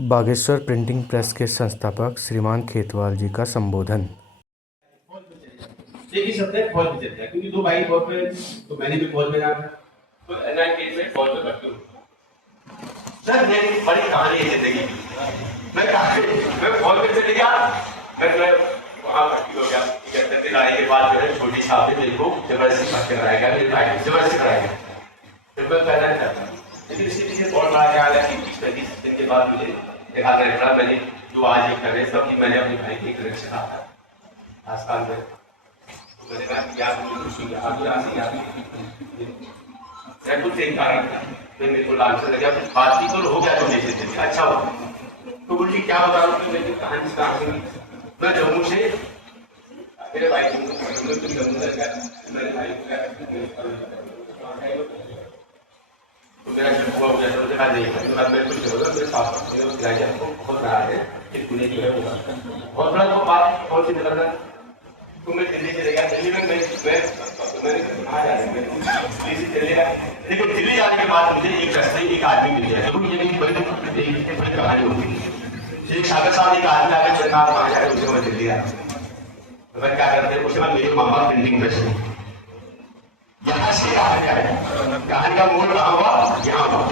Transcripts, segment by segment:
Bageshwar printing press के संस्थापक श्रीमान खेतवाल जी का संबोधन। एक ही शब्द है फौज में चलता है, क्योंकि दो भाई फौज में, तो मैंने भी फौज में जाना, तो एनआई केस में फौज में करती हूँ। सर मेरी बड़ी कहानी है जिंदगी की। मैं फौज में चले गया, मैं वहाँ भर्ती हो गया। 71 दिन आने के बाद जो है छोटी साहब ने मेरे को जबरदस्ती भर्ती कराया गया, मेरे भाई जबरदस्ती कराया गया। फिर मैं पहला नहीं चाहता, लेकिन इसी पीछे बहुत बड़ा ख्याल है कि 20-25 दिन के बाद मुझे देखा करने पड़ा। मैंने जो आज ये कर रहे सब मैंने अपने भाई की कनेक्शन आता आसपास में मैंने कहा क्या खुशी है आप कुछ एक कारण था। फिर मेरे को लालच लगा, बात भी तो हो गया तो जैसे अच्छा हुआ। तो बोली क्या बता रहा हूँ, मेरी कहानी स्टार्ट हुई। मैं जम्मू से मेरे भाई जम्मू से गया, मेरे भाई तो मेरा जब हुआ मुझे तो देखा नहीं उसके बाद मेरे कुछ होगा मेरे साथ खिलाया आपको बहुत रहा है कि तूने जो है वो बहुत बड़ा वो बात कौन सी निकल रहा। तो मैं दिल्ली चले गया, दिल्ली में मैंने कहा जा रहा दिल्ली से चले गया, लेकिन दिल्ली जाने के बाद मुझे एक रास्ते एक आदमी मिल गया। जरूर ये बड़ी कहानी होगी। एक सागर साहब एक आदमी आगे चल रहा वहां जाकर उससे मैं दिल्ली आया। तो मैं क्या करते उसके बाद मेरे मामा प्रिंटिंग प्रेस में यहाँ से कहानी का मूल कहाँ हुआ, यहाँ हुआ।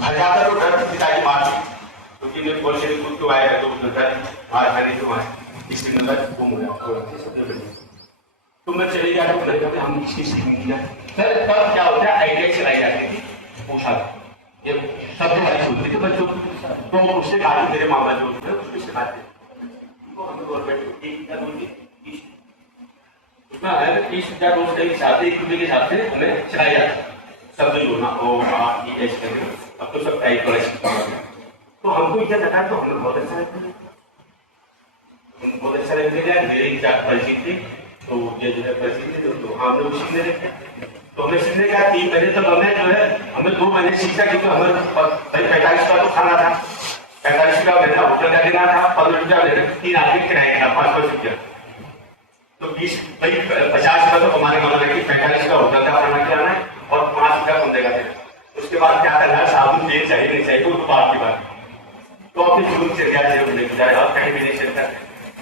घर जाकर वो डर पिताजी मार दी, क्योंकि मेरे बोल से खुद तो आया तो डर मार खरीद तो वहां इसके अंदर गुम हो गया। तो मैं चले गया तो मैंने कहा हम किसी सीख नहीं किया। सर तब क्या होता है आइडिया चलाई जाती थी पोशाक ये सब वाली सुनती थी बच्चों तो उससे कहा मेरे मामा जो है उसको सिखाते तो हम गवर्नमेंट उसमें है 30,000 रोज के हिसाब से 1 रुपये के हिसाब से हमें चलाया जाता शब्द जोड़ना अब तो सब टाइप वाला तो हमको क्या लगा तो हमें बहुत अच्छा लगता है, बहुत अच्छा लगने लगा। मेरी परिचित थी तो ये जो है परिचित थी तो हम लोग सीखने लगे। तो हमें सीखने का 3 महीने तक हमें जो है हमें 2 महीने सीखा, क्योंकि हमें 45 का तो खाना था, 45 का महीना होटल का देना था, 15 रुपया महीना 3 आदमी किराया था 500 रुपया। तो 50 का तो हमारे माना कि 45 का होटल का खाना खिलाना है और 5 रुपया कमरे का देना। उसके बाद क्या करना है साबुन तेल चाहिए नहीं चाहिए वो तो बात की बात। तो अपने शुरू से क्या और कहीं भी नहीं चलता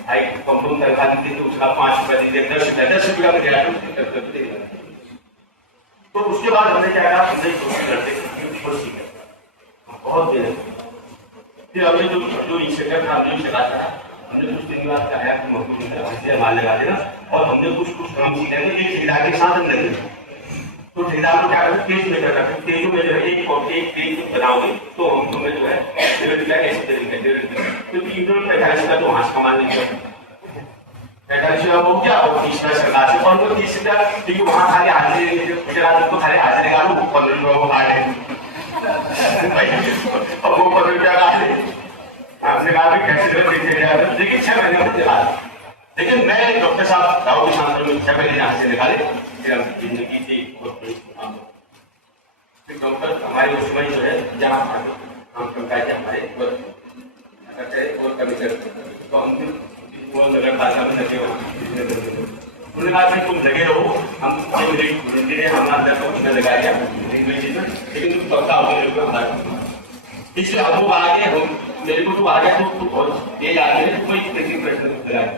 भाई कंपनी तनखा दी तो उसका 5 रुपया दीजिए 10 रुपया में गया। तो उसके बाद हमने क्या कहा हमने कोशिश करते बहुत देर फिर हमने जो इंस्ट्रक्टर था हमने चलाता था हमने कुछ दिन बाद कहा कि माल लगा देना और हमने कुछ काम सीखेंगे एक ठेकेदार के साथ हम लगे। तो ठेकेदार को क्या करना पेज में करना पेज में जो है एक पेज बनाओगे तो हम तुम्हें जो है 1.5 रुपया कैसे देंगे 45 का तो वहां से कमा लेंगे 45 का वो क्या हो 30 का सरकार से 30 रुपया क्योंकि वहां खाली हाजिरी गुजरात को खाली हाजिरी का 15 रुपये वो काटे अब वो 15 रुपया काटे आपने कहा भी कैसे लेकिन 6 महीने में चला। लेकिन मैं डॉक्टर साहब दाऊद शांत में 6 महीने यहाँ से निकाले फिर हम जिंदगी थी बहुत फिर डॉक्टर हमारे उसमें जो है जहाँ हम करता है हमारे और कमिश्नर तो हम वो नगर पालिका में लगे उन्होंने कहा तुम लगे रहो हम हमारा 10 महीने लगाया लेकिन तुम पक्का हो हमारा इसलिए हम लोग आगे हम मेरे को तो आ गया तो बहुत तेज आ गया तो कोई प्रिंटिंग प्रेस में लगाया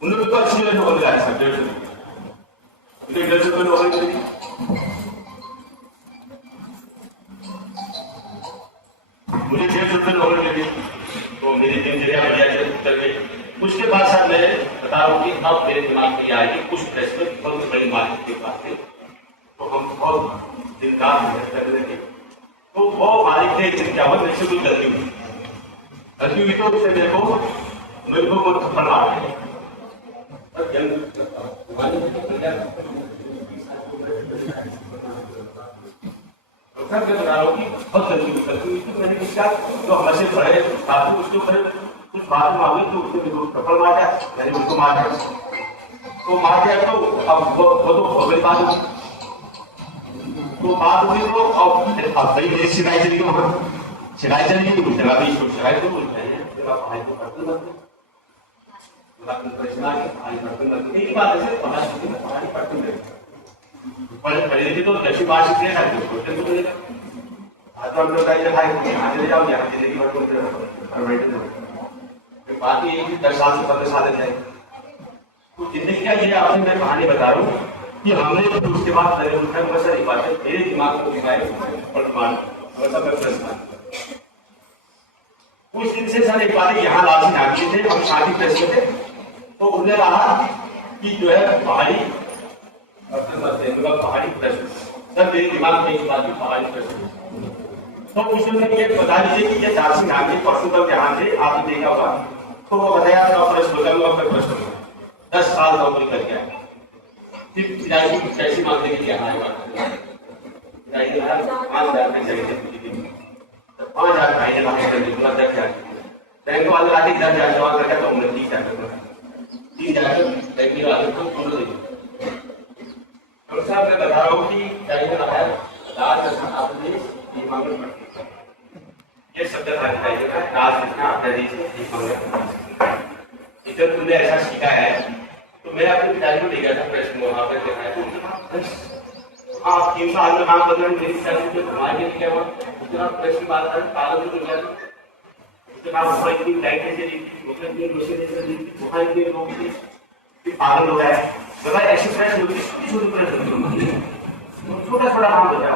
उन लोगों को अच्छी लगे हो लगाया सब 150 रुपये हो गई मुझे 150 रुपये नौकरी लगी तो मेरी दिनचर्या बढ़िया चल गई। उसके बाद सर मैं बता रहा हूँ कि अब मेरे दिमाग में आएगी कुछ प्रेस में बहुत बड़ी मार्केट के पास थे तो हम बहुत दिन रात मेहनत कर रहे थे। तो वो मालिक ने एक दिन क्या हुआ मेरे से कोई गलती हुई तो उससे मेरे को बहुत थप्पड़ मार दिया। मैं बता रहा हूँ कि बहुत गलती हुई तो मैंने इसका जो हमसे बड़े साथी उसके ऊपर कुछ बात मांगी तो उसने मेरे को थप्पड़ मारा मैंने उनको मारा तो मार दिया तो अब वो तो बहुत बड़ी बात हुई तो बात हुई तो अब भाई मेरी शिकायत चली शिकायत चली तो जगह भी शिकायत तो बोलते हैं पढ़ाई तो करते लगते पढ़े लिखे तो 10वीं पास इसलिए तो हम लोग का ये भाई यहाँ चले जाओ, यहाँ जिंदगी भर को परमानेंट हो, बाकी एक 10 साल से 15 साल जाए। तो जिंदगी का ये आपसे मैं कहानी बता रहा हूँ कि हमने तो उसके बाद लगे उठा मैं सर एक बात है मेरे दिमाग को दिखाए वर्तमान मतलब मैं प्रश्न उस दिन से सर एक बार यहाँ लाठी नाटी थे, हम शादी प्रश्न थे, तो उन्होंने कहा कि जो है पहाड़ी पहाड़ी प्रश्न सर मेरे दिमाग में एक बात पहाड़ी प्रश्न। तो उसने ये बता दीजिए कि ये झारसी नाम के परसों तक यहाँ थे, आपने देखा होगा, तो वो बताया प्रश्न 10 साल नौकरी कर गया, सिर्फ कैसी मांगने के लिए हमारे पास 5,000 पैसे चाहिए, 5,000 भाई ने 10,000 बैंक वाले आते 10,000 जमा करके तो हमने 30,000 बैंक वाले को पूरा दे दिया। साहब मैं बता रहा हूँ कि चाहिए आपने ये मांगने पड़ती है, ये शब्द जब तुमने ऐसा सीखा है तो मैं अपने पिताजी को ले गया था प्रश्न वहां पर देखा है आप 3 साल में काम कर रहे हैं, मेरी पिताजी जो घुमाएंगे क्या हुआ उतना प्रश्न बात है पागल हो गया, उसके बाद ऊपर इतनी लाइट ऐसे दी उसने इतनी रोशनी ऐसे दी वहां इतने लोग थे कि पागल हो गया है। तो भाई ऐसी प्रश्न होती है, छोटी प्रश्न छोटा छोटा काम होता है,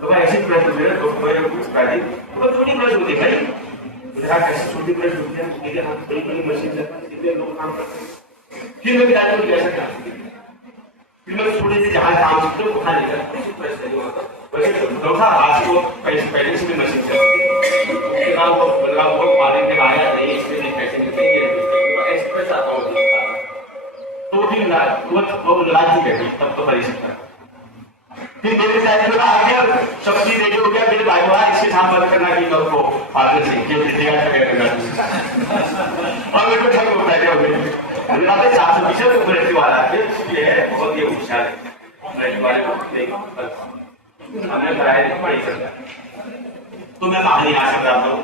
तो भाई ऐसी प्रश्न मेरे दोस्त मेरे कुछ पहले तो छोटी प्रश्न होती है भाई, कैसे छोटी प्रश्न होती है, मेरे हाथ बड़ी बड़ी मशीन लगता है, कितने लोग काम करते हैं। फिर मैं पिताजी को कैसे काम फिर मैं छोटे से जहाँ काम सीखते वहाँ लेकर वैसे धोखा आज को पहले से भी मशीन चलती है, वो पानी के आया नहीं इसमें नहीं पैसे मिलते ऐसे पैसा आता हूँ 2-3 लाख वो लाख ही बैठी तब तो खरीद सकता। फिर मेरे पिताजी को आ गया सब्सिडी रेडी हो गया, मेरे भाई वहाँ इसके साथ बंद करना की कब को आगे से क्यों करना और मेरे को ठग हो बैठे हो गए 420 ब्रज वाला ये है बहुत ही होशियार ब्रज वाले हमने कराया नहीं सकता। तो मैं कहानी यहाँ से बताता हूँ,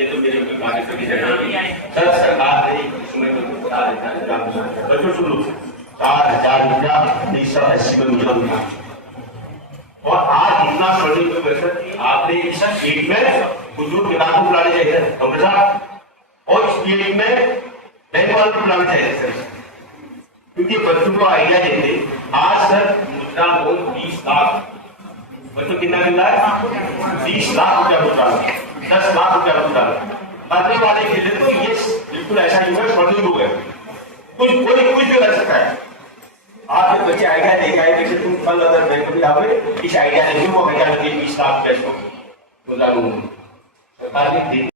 ये तो मेरे गाने की जगह सर सरकार ने बच्चों शुरू 4,000 रुपया 380 में मुझे दिया और आज इतना स्वर्णिम कि आपने इस एक में बुजुर्ग किताब को बुलाने चाहिए डॉक्टर साहब और इस एक में बैंक वाले को बुलाना चाहिए सर, क्योंकि बच्चों को आइडिया देते आज सर मुद्रा लोन 20 लाख बच्चों कितना मिल रहा है 20 लाख रुपया मुद्रा 10 लाख रुपया मुद्रा करने वाले के लिए तो ये बिल्कुल ऐसा ही हुआ स्वर्णिम हो गया, कुछ भी कर सकता है। आपके बच्चे आइडिया देगा है कि तुम कल अगर बैंक में आओगे इस आइडिया देंगे वो 20 लाख पैसे मुद्रा लोन सरकार ने